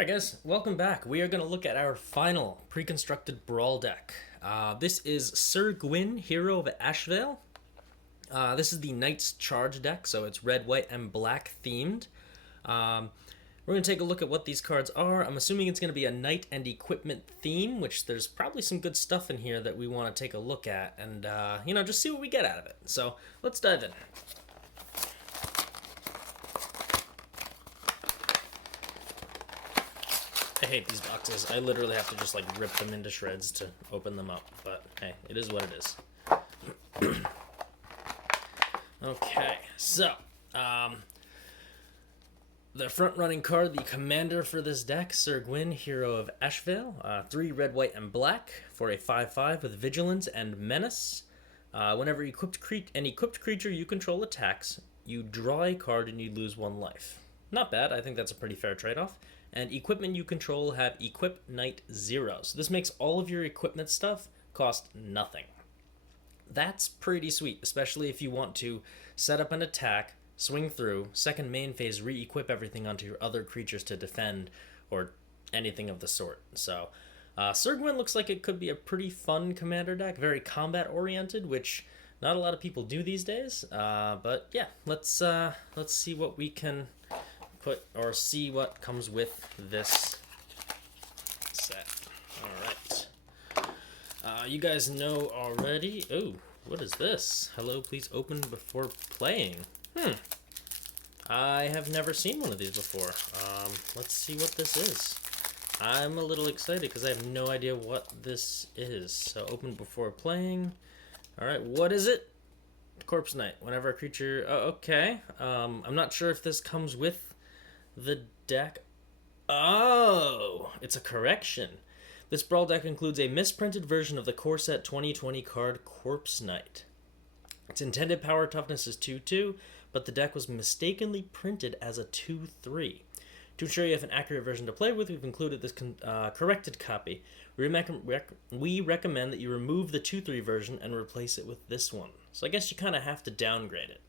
Alright guys, welcome back. We are going to look at our final pre-constructed Brawl deck. This is Syr Gwen, Hero of Ashvale. This is the Knight's Charge deck, so it's red, white, and black themed. We're going to take a look at what these cards are. I'm assuming it's going to be a Knight and Equipment theme, which there's probably some good stuff in here that we want to take a look at and, just see what we get out of it. So, let's dive in. I hate these boxes. I literally have to just rip them into shreds to open them up, but hey, it is what it is. Okay, so the front-running card, the commander for this deck, Syr Gwen, Hero of Ashvale. 3 red, white, and black for a 5/5 with Vigilance and Menace. Whenever an equipped creature you control attacks, you draw a card and you lose 1 life. Not bad. I think that's a pretty fair trade-off. And equipment you control have Equip Knight 0. So this makes all of your equipment stuff cost nothing. That's pretty sweet, especially if you want to set up an attack, swing through, second main phase, re-equip everything onto your other creatures to defend, or anything of the sort. So, Syr Gwen looks like it could be a pretty fun commander deck, very combat-oriented, which not a lot of people do these days. But yeah, let's see what we can see what comes with this set. Alright. You guys know already. Oh, what is this? Hello, please open before playing. I have never seen one of these before. Let's see what this is. I'm a little excited because I have no idea what this is. So open before playing. Alright, what is it? Corpse Knight. Whenever a creature... Oh, okay. I'm not sure if this comes with the deck. Oh, it's a correction. This Brawl deck includes a misprinted version of the core set 2020 card Corpse Knight. Its intended power toughness is 2/2, but the deck was mistakenly printed as a 2/3. To ensure you have an accurate version to play with, we've included this corrected copy. We recommend that you remove the 2/3 version and replace it with this one. So I guess you kind of have to downgrade it.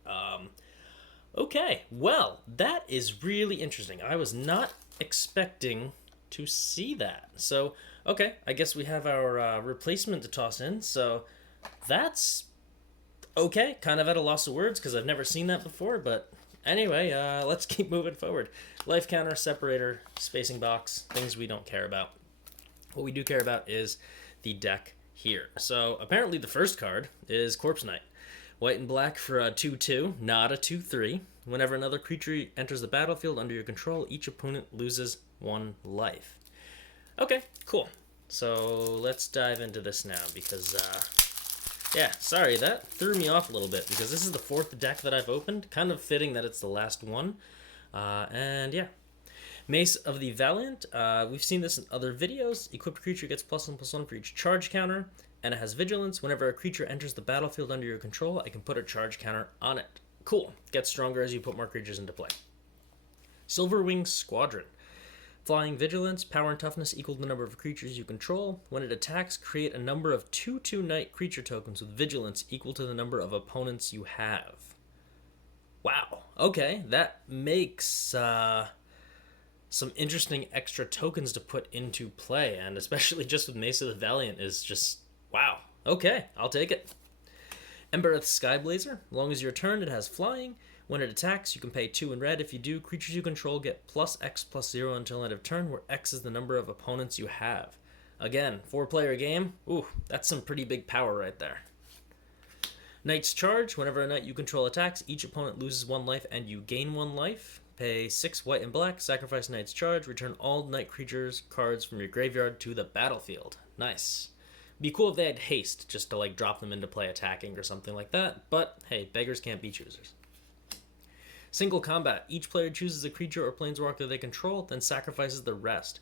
Okay, well, that is really interesting. I was not expecting to see that. So, okay, I guess we have our replacement to toss in. So, that's okay. Kind of at a loss of words because I've never seen that before. But anyway, let's keep moving forward. Life counter, separator, spacing box, things we don't care about. What we do care about is the deck here. So, apparently the first card is Corpse Knight. White and black for a 2/2, not a 2/3. Whenever another creature enters the battlefield under your control, each opponent loses 1 life. Okay, cool. So let's dive into this now because, yeah, sorry, that threw me off a little bit because this is the 4th deck that I've opened. Kind of fitting that it's the last one. And yeah. Mace of the Valiant. We've seen this in other videos. Equipped creature gets +1/+1 for each charge counter. And it has Vigilance. Whenever a creature enters the battlefield under your control, I can put a charge counter on it. Cool. Gets stronger as you put more creatures into play. Silverwing Squadron. Flying Vigilance, power and toughness equal to the number of creatures you control. When it attacks, create a number of 2/2 Knight creature tokens with Vigilance equal to the number of opponents you have. Wow. Okay, that makes some interesting extra tokens to put into play, and especially just with Mace of the Valiant is just... wow. Okay, I'll take it. Embereth Skyblazer. As long as your turn, it has flying. When it attacks, you can pay 2 in red. If you do, creatures you control get +X/+0 until end of turn, where X is the number of opponents you have. Again, 4-player game. Ooh, that's some pretty big power right there. Knight's Charge. Whenever a knight you control attacks, each opponent loses 1 life and you gain 1 life. Pay 6 white and black, sacrifice Knight's Charge, return all knight creatures cards from your graveyard to the battlefield. Nice. Be cool if they had haste, just to drop them into play attacking or something like that, but hey, beggars can't be choosers. Single combat. Each player chooses a creature or planeswalker they control, then sacrifices the rest.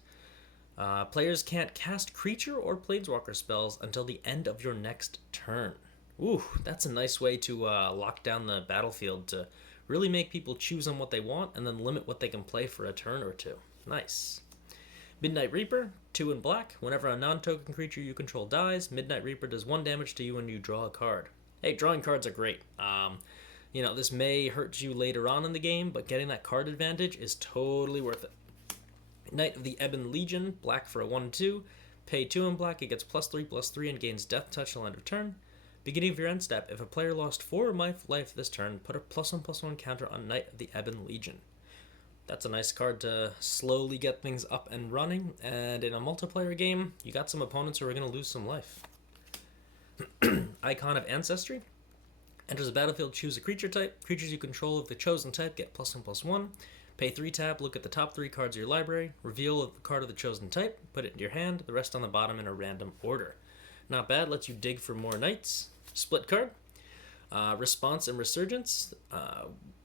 Players can't cast creature or planeswalker spells until the end of your next turn. Ooh, that's a nice way to lock down the battlefield to really make people choose on what they want and then limit what they can play for a turn or two. Nice. Midnight Reaper, 2 in black. Whenever a non-token creature you control dies, Midnight Reaper does 1 damage to you when you draw a card. Hey, drawing cards are great. This may hurt you later on in the game, but getting that card advantage is totally worth it. Knight of the Ebon Legion, black for a 1-2. Pay 2 in black, it gets +3/+3 and gains Death Touch till end of turn. Beginning of your end step, if a player lost 4 of my life this turn, put a +1/+1 counter on Knight of the Ebon Legion. That's a nice card to slowly get things up and running, and in a multiplayer game, you got some opponents who are going to lose some life. Icon of Ancestry. Enters the battlefield, choose a creature type. Creatures you control of the chosen type get +1/+1. Pay 3 tap, look at the top 3 cards of your library, reveal a card of the chosen type, put it in your hand, the rest on the bottom in a random order. Not bad, lets you dig for more knights. Split card. Response and Resurgence.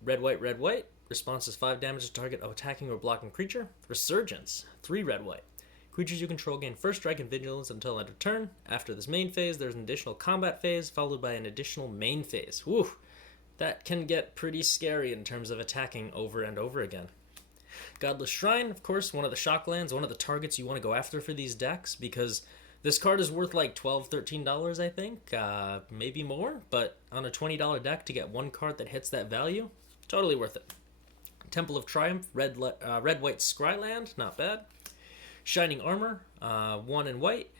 Red, white, red, white. Response is 5 damage to target attacking or blocking creature. Resurgence, 3 red, white. Creatures you control gain first strike and vigilance until end of turn. After this main phase, there's an additional combat phase, followed by an additional main phase. Woo! That can get pretty scary in terms of attacking over and over again. Godless Shrine, of course, one of the shock lands, one of the targets you want to go after for these decks, because this card is worth like $12, $13, I think, maybe more, but on a $20 deck to get one card that hits that value, totally worth it. Temple of Triumph, red, white Scryland, not bad. Shining Armor, 1 in white.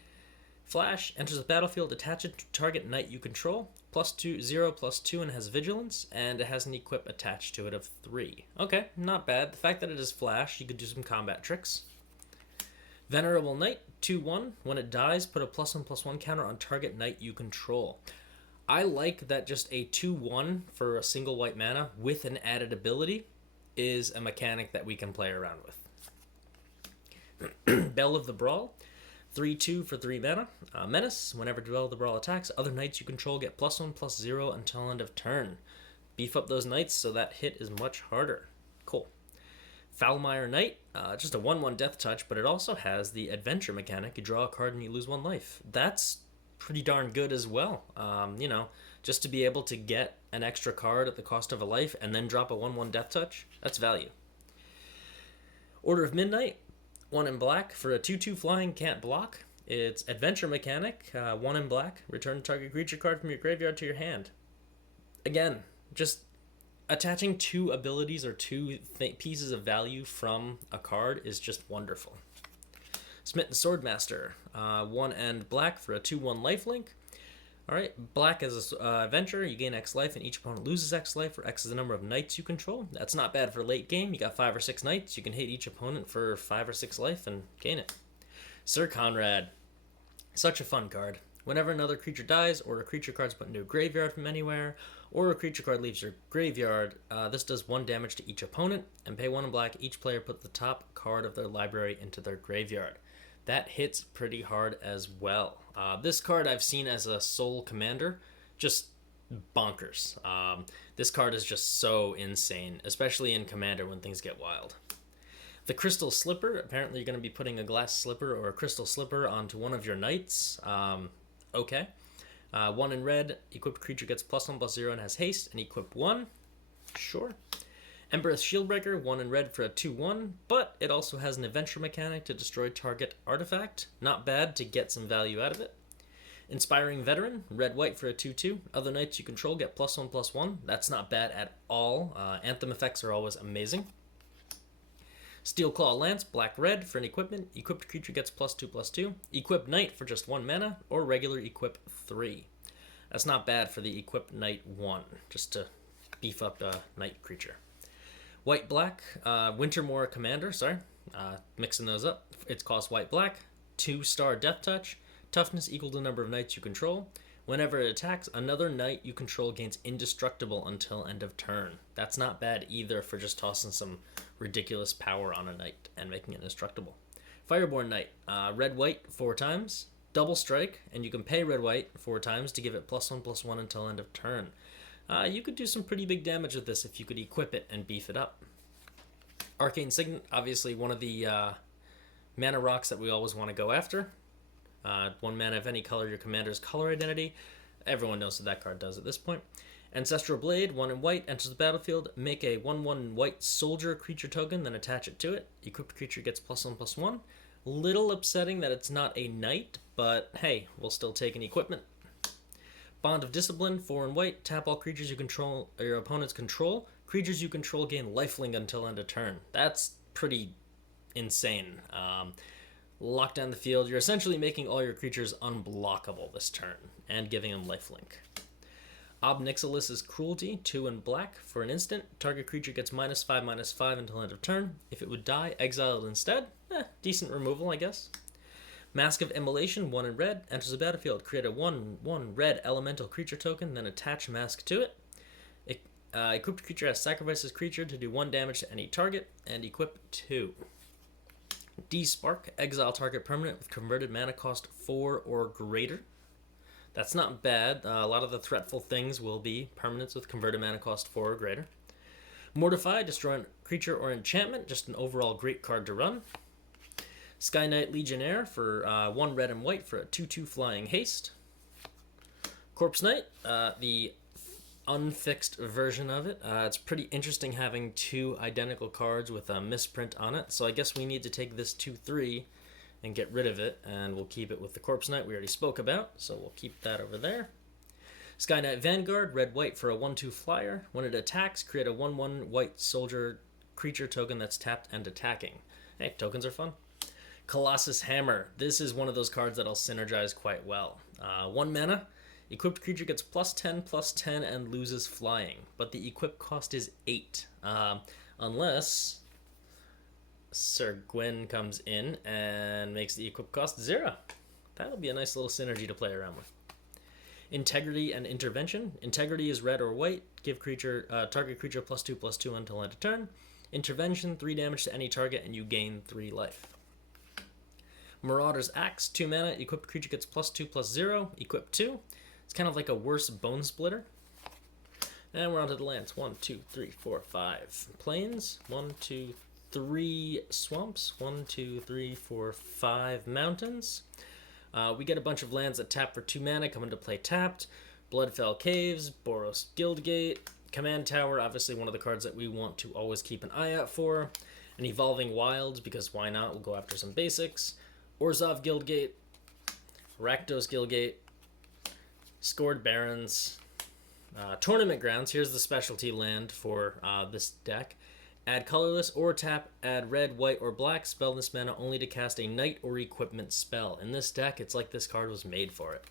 Flash, enters the battlefield, attach it to target knight you control, +2/0/+2 and has vigilance, and it has an equip attached to it of 3. Okay, not bad. The fact that it is flash, you could do some combat tricks. Venerable Knight, 2/1. When it dies, put a +1/+1 counter on target knight you control. I like that just a 2/1 for a single white mana with an added ability is a mechanic that we can play around with. Bell of the Brawl, 3/2 for 3 mana. Menace, whenever Bell of the Brawl attacks, other knights you control get +1/+0 until end of turn. Beef up those knights so that hit is much harder. Cool. Foulmire Knight, just a 1/1 death touch, but it also has the adventure mechanic. You draw a card and you lose 1 life. That's pretty darn good as well. Just to be able to get an extra card at the cost of a life and then drop a 1/1 death touch, that's value. Order of Midnight, 1 in black for a 2/2 flying, can't block. It's adventure mechanic, 1 in black, return target creature card from your graveyard to your hand. Again, just attaching 2 abilities or 2 pieces of value from a card is just wonderful. Smitten Swordmaster, 1 and black for a 2/1 lifelink. Alright, black as a adventure, you gain X life and each opponent loses X life, where X is the number of knights you control. That's not bad for late game. You got 5 or 6 knights, you can hit each opponent for 5 or 6 life and gain it. Sir Conrad, such a fun card. Whenever another creature dies, or a creature card's put into a graveyard from anywhere, or a creature card leaves your graveyard, this does 1 damage to each opponent, and pay 1 in black, each player put the top card of their library into their graveyard. That hits pretty hard as well. This card I've seen as a soul commander, just bonkers. This card is just so insane, especially in commander when things get wild. The Crystal Slipper, apparently you're going to be putting a glass slipper or a crystal slipper onto one of your knights. Okay. 1 in red, equipped creature gets +1/+0 and has haste, and equip 1. Sure. Emperor's Shieldbreaker, 1 in red for a 2/1, but it also has an adventure mechanic to destroy target artifact. Not bad to get some value out of it. Inspiring Veteran, red-white for a 2/2. Other knights you control get +1/+1. That's not bad at all. Anthem effects are always amazing. Steelclaw Lance, black-red for an equipment. Equipped creature gets +2/+2. Equip Knight for just 1 mana, or regular equip 3. That's not bad for the Equip Knight 1, just to beef up a Knight creature. White-black, Wintermoor Commander, mixing those up. It's cost white-black, 2-star Death Touch, toughness equal to the number of knights you control. Whenever it attacks, another knight you control gains indestructible until end of turn. That's not bad either for just tossing some ridiculous power on a knight and making it indestructible. Fireborn Knight, red-white 4 times, double strike, and you can pay red-white 4 times to give it +1/+1 until end of turn. You could do some pretty big damage with this if you could equip it and beef it up. Arcane Signet, obviously one of the mana rocks that we always want to go after. 1 mana of any color, your commander's color identity. Everyone knows what that card does at this point. Ancestral Blade, 1 in white, enters the battlefield. Make a 1/1 white soldier creature token, then attach it to it. Equipped creature gets +1/+1. Little upsetting that it's not a knight, but hey, we'll still take an equipment. Bond of Discipline, 4 in white. Tap all creatures you control, or your opponents control. Creatures you control gain lifelink until end of turn. That's pretty insane. Lock down the field. You're essentially making all your creatures unblockable this turn and giving them lifelink. Obnixilus's Cruelty, 2 and black. For an instant, target creature gets -5/-5 until end of turn. If it would die, exile it instead. Decent removal, I guess. Mask of Immolation, 1 in red. Enters the battlefield. Create a 1/1 red elemental creature token, then attach Mask to it. Equipped creature has sacrifices creature to do 1 damage to any target, and equip 2. Despark, exile target permanent with converted mana cost 4 or greater. That's not bad. A lot of the threatful things will be permanents with converted mana cost 4 or greater. Mortify, destroy a creature or enchantment. Just an overall great card to run. Sky Knight Legionnaire for 1 red and white for a 2/2 flying haste. Corpse Knight, the unfixed version of it. It's pretty interesting having 2 identical cards with a misprint on it. So I guess we need to take this 2/3 and get rid of it, and we'll keep it with the Corpse Knight we already spoke about, so we'll keep that over there. Sky Knight Vanguard, red-white for a 1/2 flyer. When it attacks, create a 1/1 white soldier creature token that's tapped and attacking. Hey, tokens are fun. Colossus Hammer. This is one of those cards that'll synergize quite well. 1 mana, equipped creature gets +10/+10 and loses flying, but the equip cost is 8. Unless Syr Gwen comes in and makes the equip cost 0. That'll be a nice little synergy to play around with. Integrity and Intervention. Integrity is red or white. Give target creature +2/+2 until end of turn. Intervention, 3 damage to any target, and you gain 3 life. Marauder's Axe, 2 mana. Equipped creature gets +2/+0. Equip 2. It's kind of like a worse Bone Splitter. And we're on to the lands. 1, 2, 3, 4, 5. Plains. 1, 2, 3 swamps. 1, 2, 3, 4, 5 mountains. We get a bunch of lands that tap for 2 mana, come into play tapped. Bloodfell Caves, Boros Guildgate, Command Tower, obviously one of the cards that we want to always keep an eye out for. An Evolving Wilds, because why not? We'll go after some basics. Orzhov Guildgate, Rakdos Guildgate, Scored Barrens, Tournament Grounds. Here's the specialty land for this deck. Add colorless or tap, add red, white, or black. Spell this mana only to cast a knight or equipment spell. In this deck, it's like this card was made for it.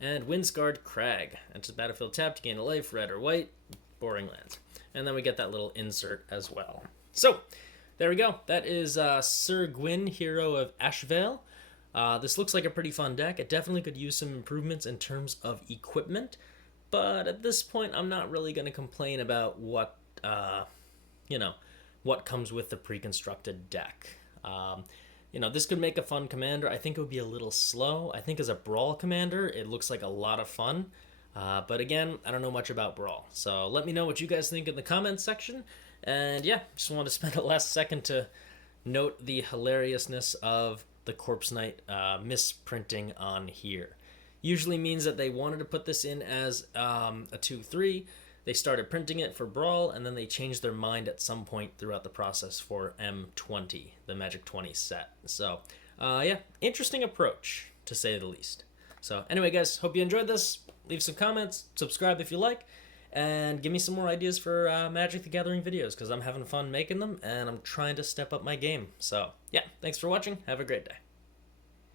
And Windscarred Crag. Enters the battlefield tapped to gain a life, red or white. Boring lands. And then we get that little insert as well. So, there we go. That is Syr Gwen, Hero of Ashvale. This looks like a pretty fun deck. It definitely could use some improvements in terms of equipment. But at this point, I'm not really going to complain about what, what comes with the pre-constructed deck. This could make a fun commander. I think it would be a little slow. I think as a Brawl commander, it looks like a lot of fun. But again, I don't know much about Brawl. So let me know what you guys think in the comments section. And yeah, just want to spend a last second to note the hilariousness of the Corpse Knight misprinting on here. Usually means that they wanted to put this in as a 2/3. They started printing it for Brawl, and then they changed their mind at some point throughout the process for M20, the Magic 20 set. So, yeah, interesting approach, to say the least. So, anyway, guys, hope you enjoyed this. Leave some comments, subscribe if you like, and give me some more ideas for Magic the Gathering videos, because I'm having fun making them, and I'm trying to step up my game. So, yeah, thanks for watching. Have a great day.